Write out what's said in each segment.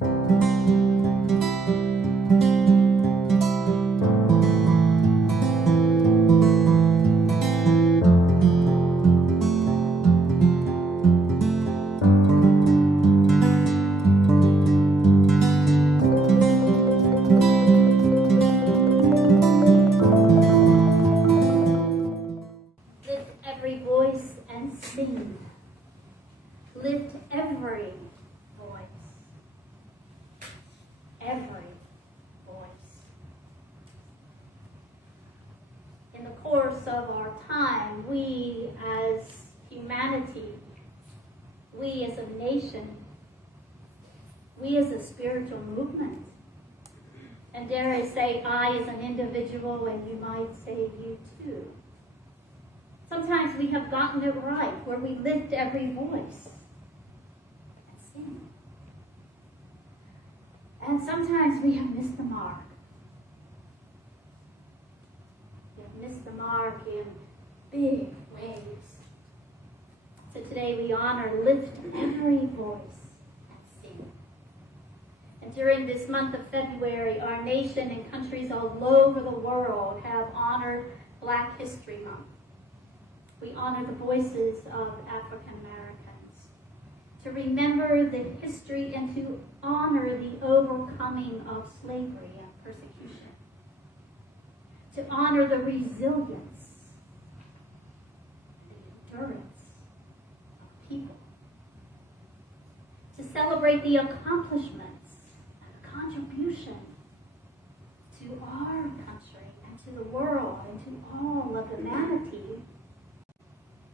Lift every voice and sing. Lift every voice. Every voice. In the course of our time, we as humanity, we as a nation, we as a spiritual movement, and dare I say, I as an individual, and you might say you too. Sometimes we have gotten it right, where we lift every voice and sing. And sometimes we have missed the mark. We have missed the mark in big ways. So today we honor lift every voice and sing. And during this month of February, our nation and countries all over the world have honored Black History Month. We honor the voices of African Americans, to remember the history and to honor the overcoming of slavery and persecution, to honor the resilience, the endurance of people, to celebrate the accomplishments and contribution to our country and to the world and to all of humanity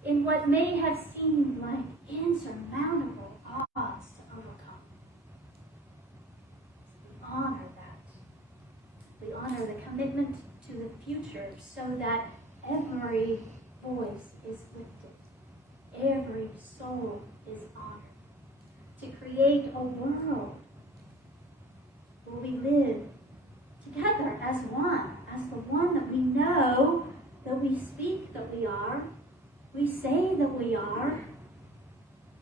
in what may have seemed like insurmountable odds to overcome. We honor that. We honor the commitment to the future so that every voice is lifted, every soul is honored, to create a world where we live together as the one that we know, that we speak that we are, we say that we are.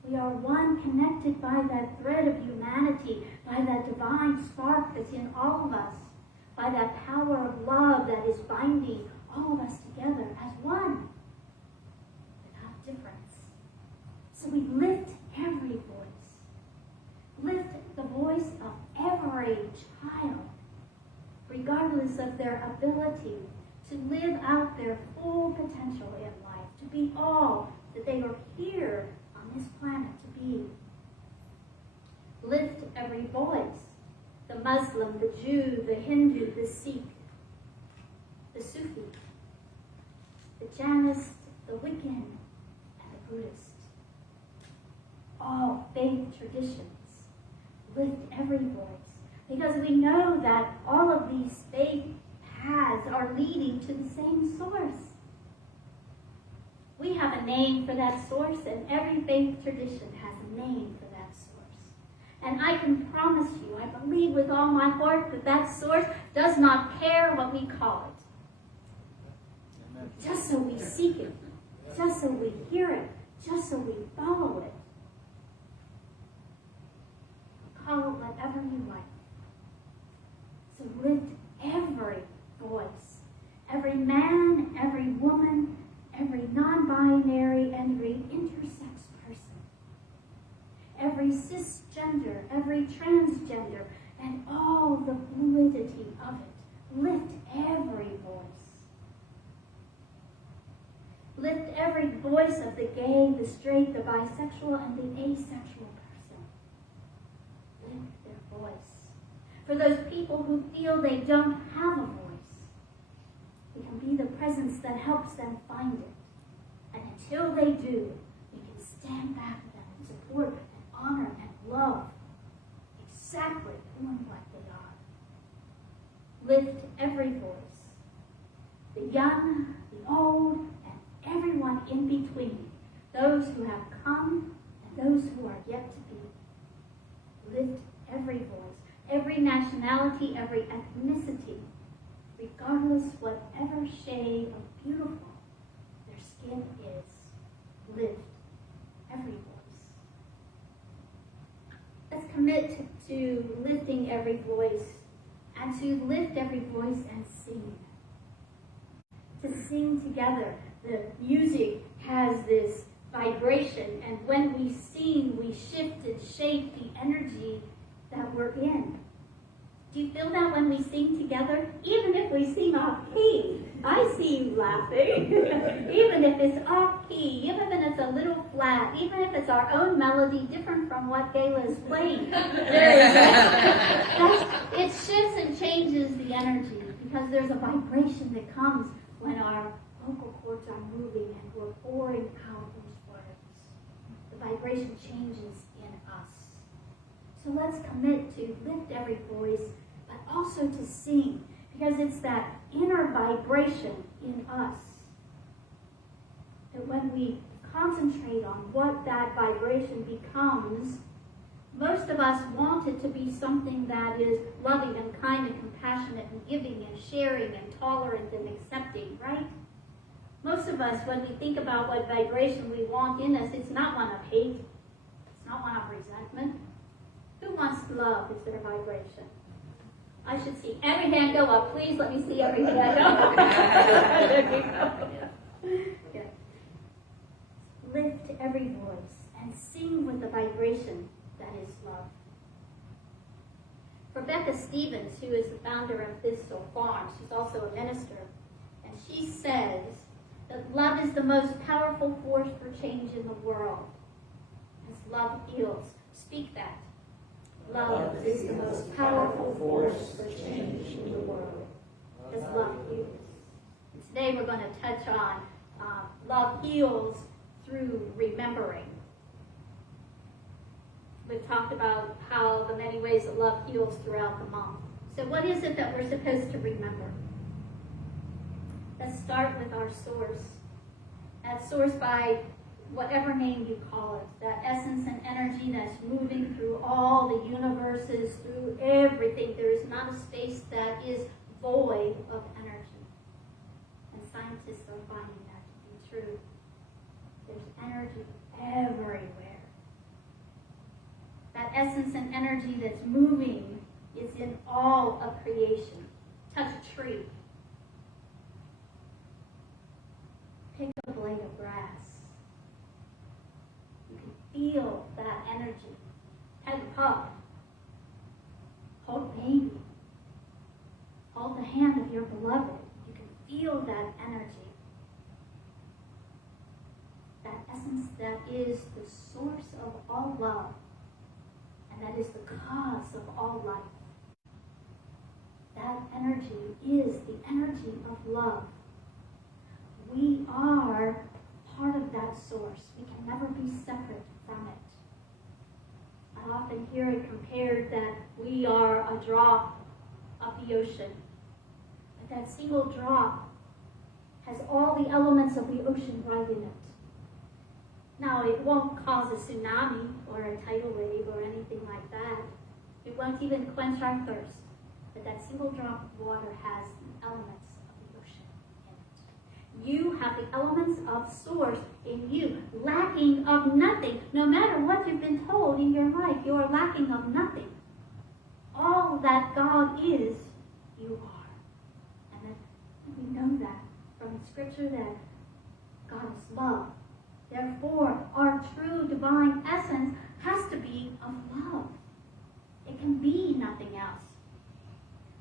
We are one, connected by that thread of humanity, by that divine spark that's in all of us, by that power of love that is binding all of us together as one, without difference. So we lift every voice. Lift the voice of every child, regardless of their ability to live out their full potential in life, to be all that they are here on this planet to be. Lift every voice, the Muslim, the Jew, the Hindu, the Sikh, the Sufi, the Jainist, the Wiccan, and the Buddhist. All faith traditions, lift every voice, because we know that all of these faith paths are leading to the same source. We have a name for that source, and every faith tradition has a name for that source. And I can promise you, I believe with all my heart that that source does not care what we call it. Amen. Just so we seek it, just so we hear it, just so we follow it. Call it whatever you like. So lift every voice, every man, every woman, every non-binary, every intersex person, every cisgender, every transgender, and all the fluidity of it. Lift every voice. Lift every voice of the gay, the straight, the bisexual, and the asexual person. Lift their voice. For those people who feel they don't have a voice, we can be the presence that helps them find it. And until they do, we can stand back with them and support and honor and love exactly who and what they are. Lift every voice, the young, the old, and everyone in between, those who have come and those who are yet to be. Lift every voice, every nationality, every ethnicity, regardless whatever shade of beautiful their skin is. Lift every voice. Let's commit to every voice and to lift every voice and sing. To sing together. The music has this vibration, and when we sing, we shift and shape the energy that we're in. Do you feel that when we sing together? Even if we sing off key, I see you laughing. Even if it's off key, even if it's a little flat, even if it's our own melody different from what Gayla is playing, it shifts and changes the energy because there's a vibration that comes when our vocal cords are moving and we're pouring out those words. The vibration changes in us. So let's commit to lift every voice, but also to sing, because it's that inner vibration in us that when we concentrate on what that vibration becomes, most of us want it to be something that is loving and kind and compassionate and giving and sharing and tolerant and accepting, right? Most of us, when we think about what vibration we want in us, it's not one of hate. It's not one of resentment. Who wants love as their vibration? I should see every hand go up. Please let me see every hand go. There you go. Yeah. Lift every voice and sing with the vibration that is love. Rebecca Stevens, who is the founder of Thistle Farm, she's also a minister, and she says that love is the most powerful force for change in the world. As love heals. Speak that. Love is the most powerful force for change in the world. As love heals. Today we're going to touch on love heals through remembering. We've talked about how the many ways that love heals throughout the month. So what is it that we're supposed to remember? Let's start with our source. That source by whatever name you call it, that essence and energy that's moving through all the universes, through everything. There is not a space that is void of energy. And scientists are finding that to be true. There's energy everywhere. That essence and energy that's moving is in all of creation. Touch a tree. Pick a blade of grass. You can feel that energy. Pet a pup. Hold a baby. Hold the hand of your beloved. You can feel that energy. That essence that is the source of all love. And that is the cause of all life. That energy is the energy of love. We are part of that source. We can never be separate from it. I often hear it compared that we are a drop of the ocean. But that single drop has all the elements of the ocean right in it. Now, it won't cause a tsunami or a tidal wave or anything like that. It won't even quench our thirst. But that single drop of water has the elements of the ocean in it. You have the elements of source in you, lacking of nothing. No matter what you've been told in your life, you are lacking of nothing. All that God is, you are. And we know that from the scripture that God is love. Therefore, our true divine essence has to be of love. It can be nothing else.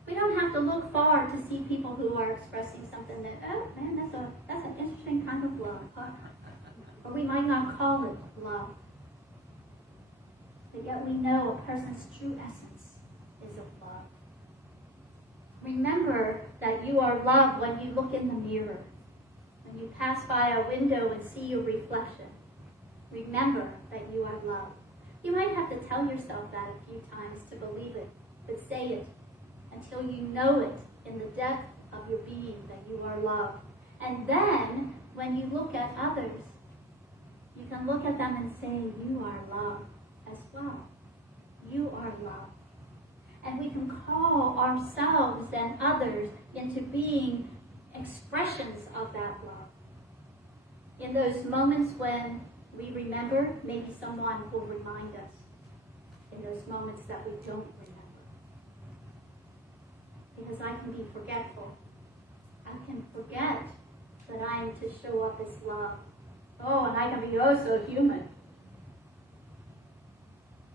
We don't have to look far to see people who are expressing something that, oh man, that's an interesting kind of love. Or we might not call it love. But yet we know a person's true essence is of love. Remember that you are loved when you look in the mirror. When you pass by a window and see your reflection, remember that you are loved. You might have to tell yourself that a few times to believe it, but say it until you know it in the depth of your being that you are loved. And then, when you look at others, you can look at them and say, you are loved as well. You are loved. And we can call ourselves and others into being expressions of that love. In those moments when we remember, maybe someone will remind us. In those moments that we don't remember. because I can be forgetful. I can forget that I am to show up as love. Oh, and I can be oh so human.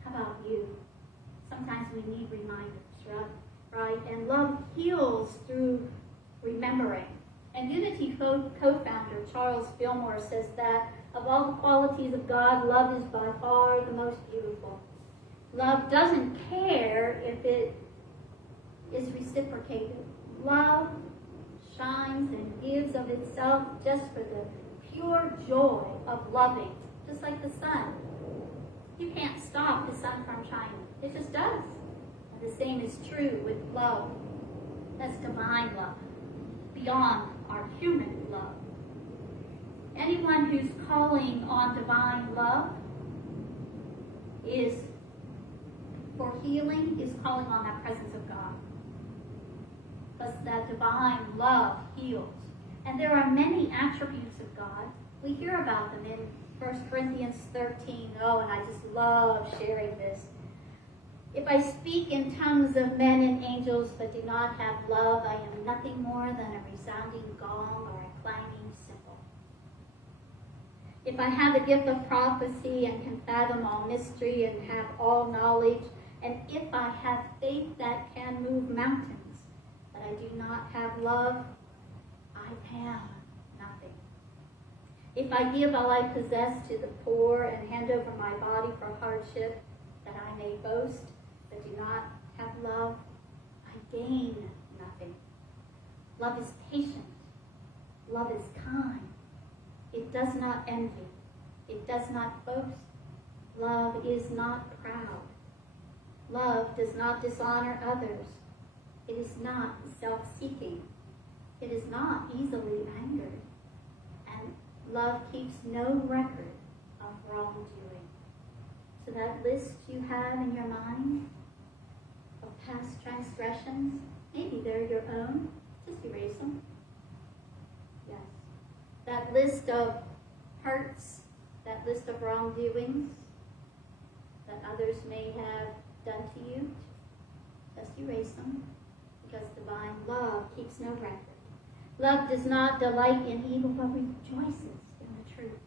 How about you? Sometimes we need reminders, right? And love heals through remembering. And Unity co-founder Charles Fillmore says that of all the qualities of God, love is by far the most beautiful. Love doesn't care if it is reciprocated. Love shines and gives of itself just for the pure joy of loving, just like the sun. You can't stop the sun from shining. It just does. And the same is true with love. That's divine love, beyond our human love. Anyone who's calling on divine love is for healing, is calling on that presence of God. Because that divine love heals. And there are many attributes of God. We hear about them in 1 Corinthians 13. Oh, and I just love sharing this. If I speak in tongues of men and angels but do not have love, I am nothing more than a resounding gong or a clanging cymbal. If I have the gift of prophecy and can fathom all mystery and have all knowledge, and if I have faith that can move mountains, but I do not have love, I am nothing. If I give all I possess to the poor and hand over my body for hardship, that I may boast, but do not have love, I gain nothing. Love is patient. Love is kind. It does not envy. It does not boast. Love is not proud. Love does not dishonor others. It is not self-seeking. It is not easily angered. And love keeps no record of wrongdoing. So that list you have in your mind of past transgressions, maybe they're your own, just erase them. Yes. That list of hurts, that list of wrongdoings that others may have done to you, just erase them, because divine love keeps no record. Love does not delight in evil, but rejoices in the truth.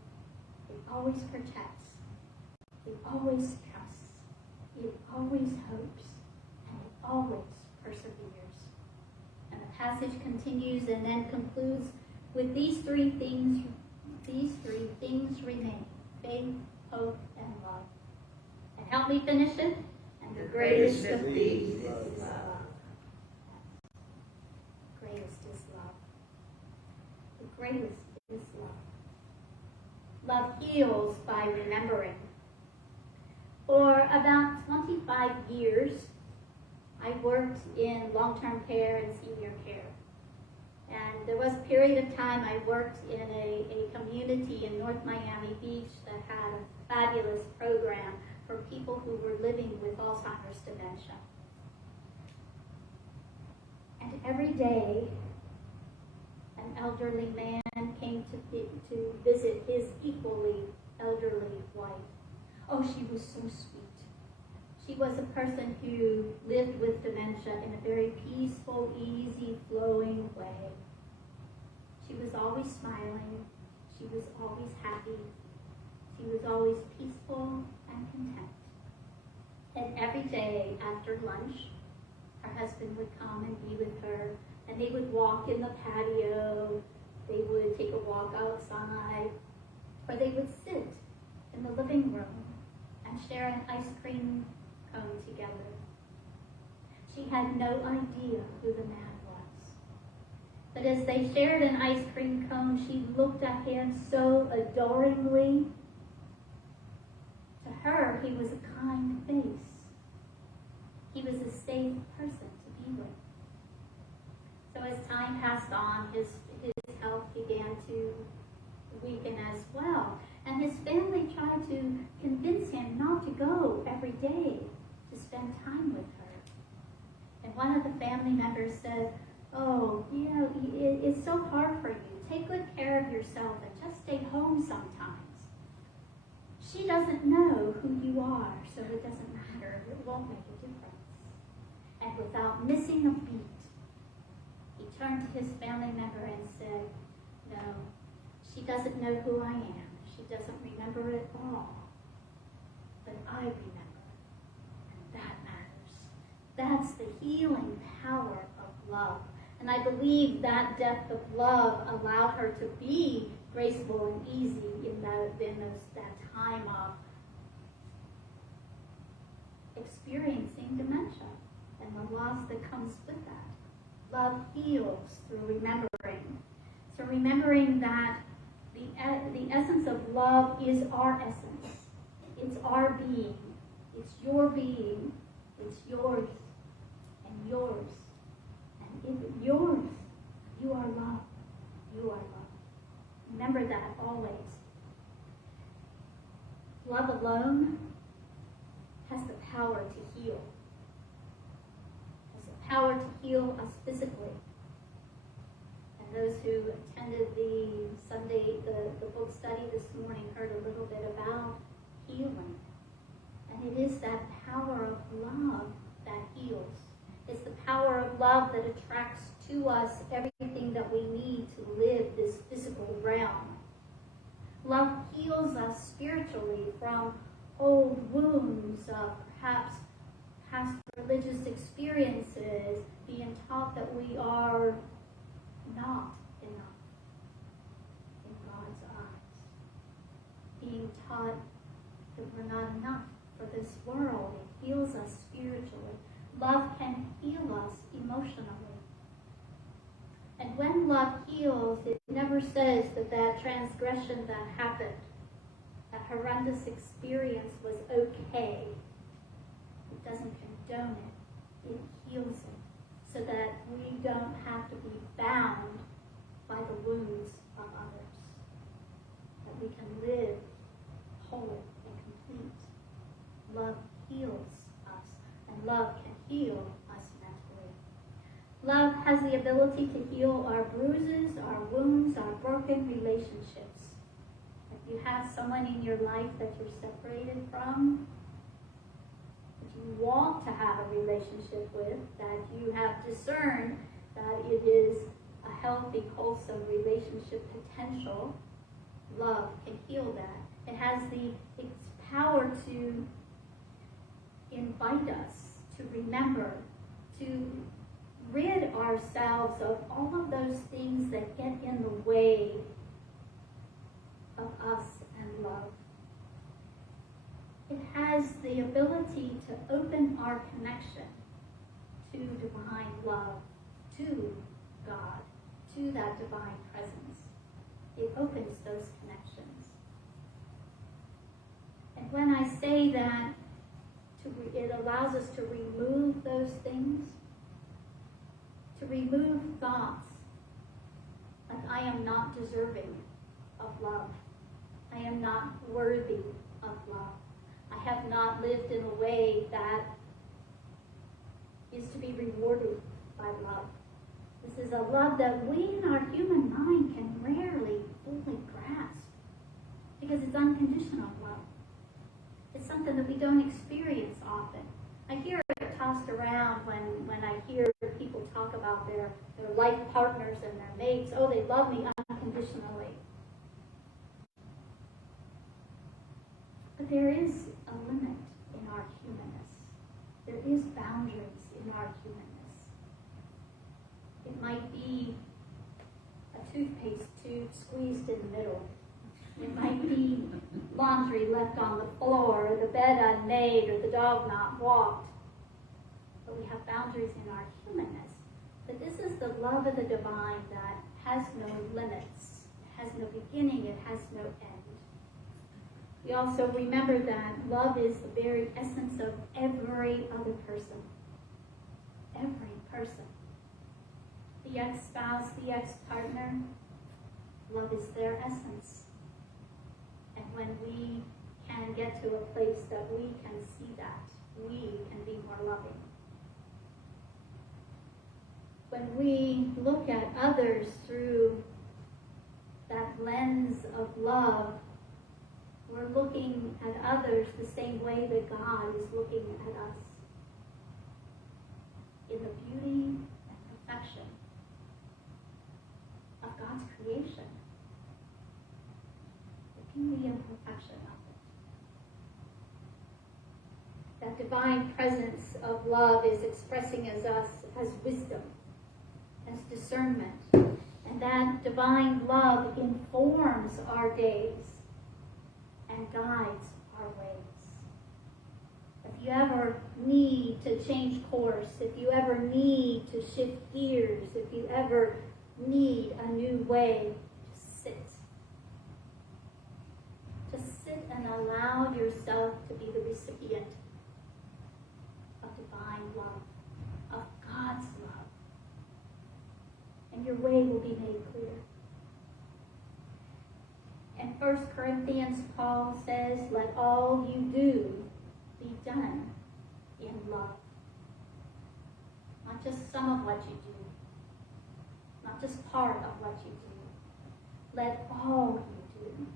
It always protects. It always trusts. It always hopes. And it always perseveres. And the passage continues and then concludes with these three things remain: faith, hope, and love. And help me finish it. And the greatest of these is love. Greatest is love. The greatest is love. Love heals by remembering. For about 25 years, I worked in long-term care and senior care. And there was a period of time I worked in a community in North Miami Beach that had a fabulous program for people who were living with Alzheimer's dementia. And every day, an elderly man came to visit his equally elderly wife. Oh, she was so sweet. She was a person who lived with dementia in a very peaceful, easy, flowing way. She was always smiling. She was always happy. She was always peaceful and content. And every day after lunch, her husband would come and be with her, and they would walk in the patio. They would take a walk outside, or they would sit in the living room and share an ice cream cone together. She had no idea who the man was. But as they shared an ice cream cone, she looked at him so adoringly. To her, he was a kind face. He was a safe person to be with. So as time passed on, his health began to weaken as well. And his family tried to convince him not to go every day to spend time with her. And one of the family members said, oh, you know, it's so hard for you. Take good care of yourself and just stay home sometimes. She doesn't know who you are, so it doesn't matter. It won't make a difference. And without missing a beat, turned to his family member and said, "No, she doesn't know who I am. She doesn't remember it all. But I remember, and that matters." That's the healing power of love. And I believe that depth of love allowed her to be graceful and easy in that time of experiencing dementia and the loss that comes with that. Love heals through remembering. So remembering that the essence of love is our essence. It's our being. It's your being. It's yours and yours. And if it's yours, you are love. You are love. Remember that always. Love alone has the power to heal. Has the power to heal us physically. And those who attended the book study this morning heard a little bit about healing. And it is that power of love that heals. It's the power of love that attracts to us everything that we need to live this physical realm. Love heals us spiritually from old wounds of perhaps past religious experiences, being taught that we are not enough in God's eyes, being taught that we're not enough for this world. It heals us spiritually. Love can heal us emotionally. And when love heals, it never says that transgression that happened, that horrendous experience, was okay. It doesn't condone it. It heals it so that we don't have to be bound by the wounds of others. That we can live whole and complete. Love heals us, and love can heal us mentally. Love has the ability to heal our bruises, our wounds, our broken relationships. If you have someone in your life that you're separated from, that you want to have a relationship with, that you have discerned that it is a healthy, wholesome relationship potential, love can heal that. It has its power to invite us to remember, to rid ourselves of all of those things that get in the way of us and love. It has the ability to open our connection to divine love, to God, to that divine presence. It opens those connections. And when I say that it allows us to remove those things, to remove thoughts like I am not deserving of love. I am not worthy of love. I have not lived in a way that is to be rewarded by love. This is a love that we in our human mind can rarely fully grasp because it's unconditional love. It's something that we don't experience often. I hear it tossed around when I hear people talk about their life partners and their mates. Oh, they love me unconditionally. But there is a limit in our humanness. There is boundaries in our humanness. It might be a toothpaste tube squeezed in the middle. It might be laundry left on the floor, or the bed unmade, or the dog not walked. But we have boundaries in our humanness. But this is the love of the divine that has no limits. It has no beginning. It has no end. We also remember that love is the very essence of every other person. Every person. The ex-spouse, the ex-partner, love is their essence. And when we can get to a place that we can see that, we can be more loving. When we look at others through that lens of love, we're looking at others the same way that God is looking at us. In the beauty and perfection reflection of it. That divine presence of love is expressing as us as wisdom, as discernment, and that divine love informs our days and guides our ways. If you ever need to change course, if you ever need to shift gears, if you ever need a new way, just sit. Just sit and allow yourself to be the recipient of divine love, of God's love. And your way will be made clear. In 1 Corinthians, Paul says, let all you do be done in love. Not just some of what you do, not just part of what you do. Let all you do.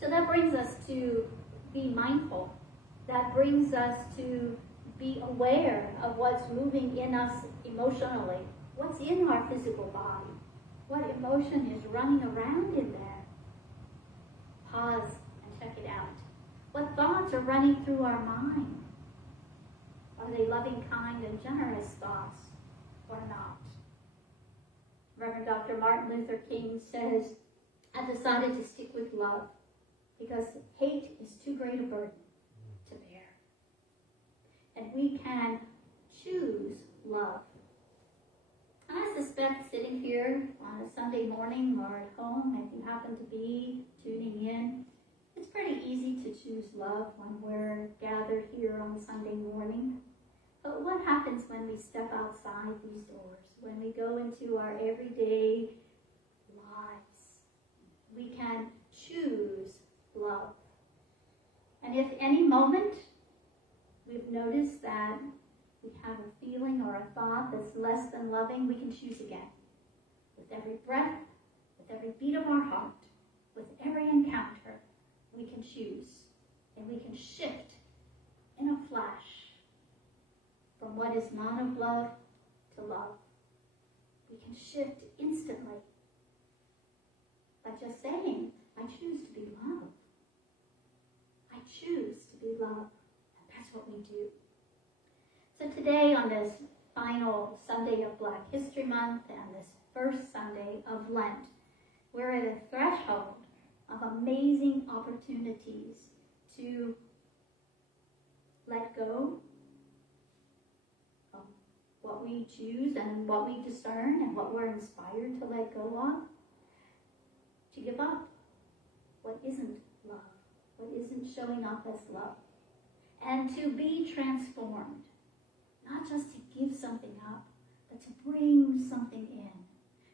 So that brings us to be mindful. That brings us to be aware of what's moving in us emotionally. What's in our physical body? What emotion is running around in there? Pause and check it out. What thoughts are running through our mind? Are they loving, kind, and generous thoughts or not? Reverend Dr. Martin Luther King says, I decided to stick with love because hate is too great a burden to bear. And we can choose love. And I suspect sitting here on a Sunday morning or at home, if you happen to be tuning in, it's pretty easy to choose love when we're gathered here on Sunday morning. But what happens when we step outside these doors, when we go into our everyday lives? We can choose love. And if any moment we've noticed that we have a feeling or a thought that's less than loving, we can choose again. With every breath, with every beat of our heart, with every encounter, we can choose. And we can shift in a flash from what is not of love to love. We can shift instantly by just saying, I choose to be loved. I choose to be loved. And that's what we do. So today, on this final Sunday of Black History Month and this first Sunday of Lent, we're at a threshold of amazing opportunities to let go of what we choose and what we discern and what we're inspired to let go of, to give up what isn't love, what isn't showing up as love, and to be transformed. Not just to give something up, but to bring something in.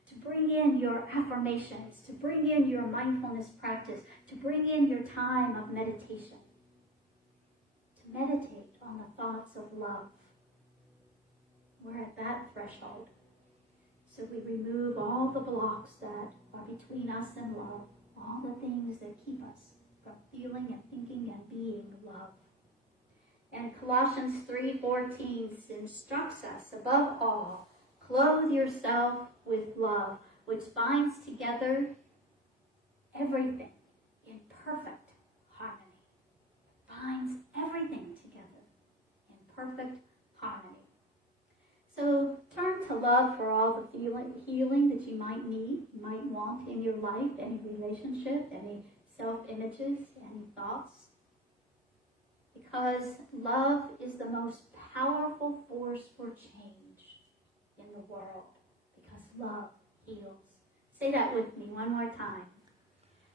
To bring in your affirmations, to bring in your mindfulness practice, to bring in your time of meditation. To meditate on the thoughts of love. We're at that threshold. So we remove all the blocks that are between us and love, all the things that keep us from feeling and thinking and being love. And Colossians 3:14 instructs us, above all, clothe yourself with love, which binds together everything in perfect harmony. Binds everything together in perfect harmony. So turn to love for all the healing that you might need, you might want in your life, any relationship, any self-images, any thoughts. Because love is the most powerful force for change in the world. Because love heals. Say that with me one more time.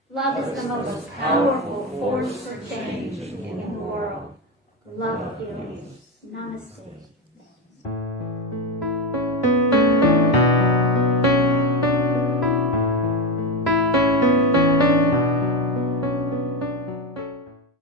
Love is the most powerful force for change in the world. Love heals. Namaste.